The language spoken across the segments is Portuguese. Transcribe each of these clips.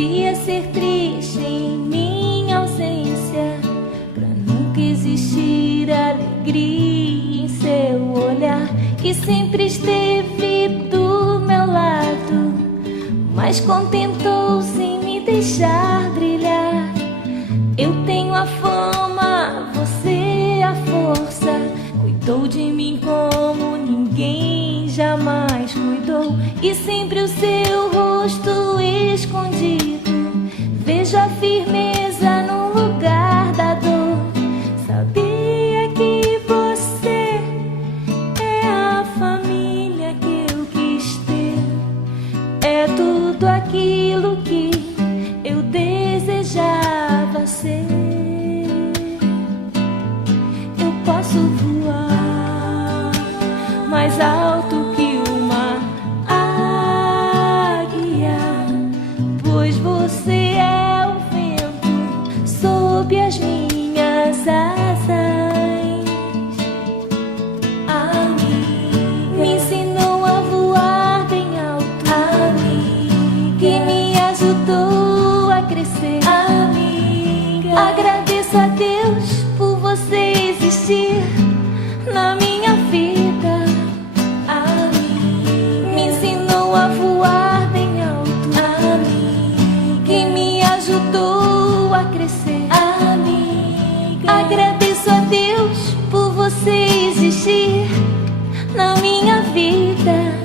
Devia ser triste em minha ausência, pra nunca existir alegria em seu olhar. E sempre esteve do meu lado, mas contentou-se em me deixar brilhar. Eu tenho a fama, você a força. Cuidou de mim como ninguém jamais cuidou. E sempre o seu rosto escondido, vejo a firmeza no lugar da dor. Sabia que você é a família que eu quis ter. É tudo aquilo que eu desejava ser. Eu posso voar mais alto que uma águia, pois você é o vento sob as minhas asas. Me ensinou a voar bem alto, que me ajudou a crescer. Agradeço a Deus por você existir na minha vida. Me ensinou a voar bem alto, que me ajudou a crescer. Agradeço a Deus por você existir na minha vida.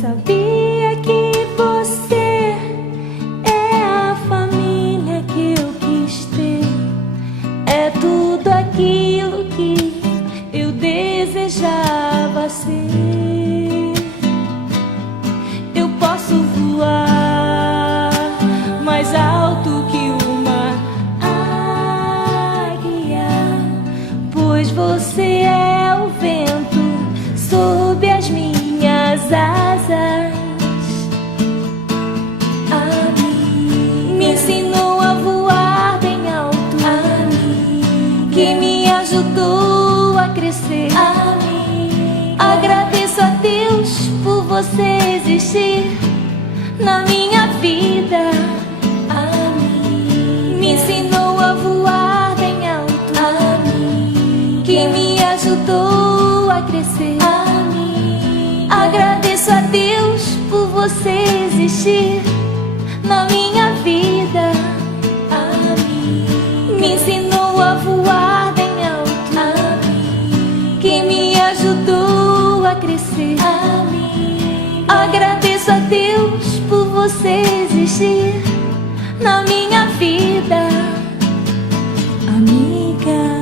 Sabia que você é a família que eu quis ter. É tudo aquilo que eu desejava ser. Eu posso voar mais alto que uma águia, pois você é o vento sob as minhas asas. Me ensinou a voar bem alto, que me ajudou a crescer. Agradeço a Deus por você existir na minha vida. Me ensinou a voar bem alto, que me ajudou a crescer. Agradeço a Deus por você existir na minha vida. Me ensinou a voar bem alto, que me ajudou a crescer. Agradeço a Deus por você existir na minha vida, amiga.